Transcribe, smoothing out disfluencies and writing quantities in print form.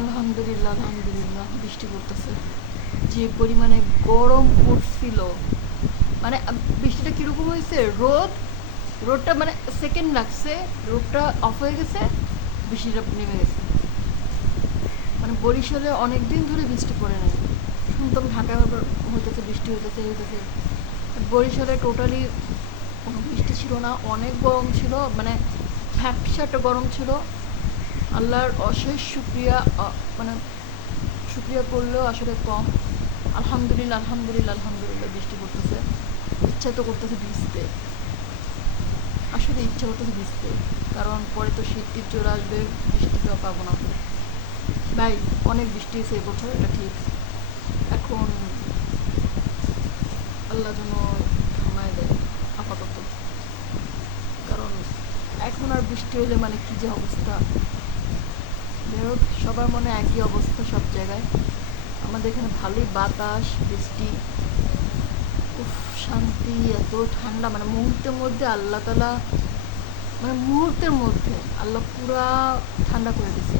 আলহামদুলিল্লাহ আলহামদুলিল্লাহ বৃষ্টি পড়তেছে। যে পরিমাণে গরম পড়ছিল, মানে বৃষ্টিটা কীরকম হয়েছে, রোদটা মানে সেকেন্ড লাগছে, রোদটা অফ হয়ে গেছে, বৃষ্টিটা নেমে গেছে। মানে বরিশালে অনেক দিন ধরে বৃষ্টি পড়ে নাই। শুনতাম ঢাকায় হইতেছে, বৃষ্টি হইতেছে। বরিশালে টোটালি কোনো বৃষ্টি ছিল না, অনেক গরম ছিল, মানে ভ্যাপসা একটা গরম ছিল। আল্লাহর অশেষ শুক্রিয়া, মানে শুক্রিয়া করলেও আসলে কম। আলহামদুলিল্লাহ আলহামদুলিল্লাহ আলহামদুলিল্লাহ বৃষ্টি পড়তেছে। ইচ্ছা তো করতেছে ভিজতে, আসলে ইচ্ছা করতেছে ভিজতে, কারণ পরে তো শীত টিপ চলে আসবে, বৃষ্টিটাও পাবো না। ভাই অনেক বৃষ্টি হয়েছে এবছর, এটা ঠিক। এখন আল্লাহ যেন থামায় দেয় আপাতত, কারণ এখন আর বৃষ্টি হইলে মানে কী যে অবস্থা। যাই হোক, সবার মনে একই অবস্থা সব জায়গায়। আমাদের এখানে ভালোই বাতাস, বৃষ্টি, উফ শান্তি, এত ঠান্ডা, মানে মুহূর্তের মধ্যে আল্লাহ তালা, মানে মুহূর্তের মধ্যে আল্লাহ পুরা ঠান্ডা করে দিছে।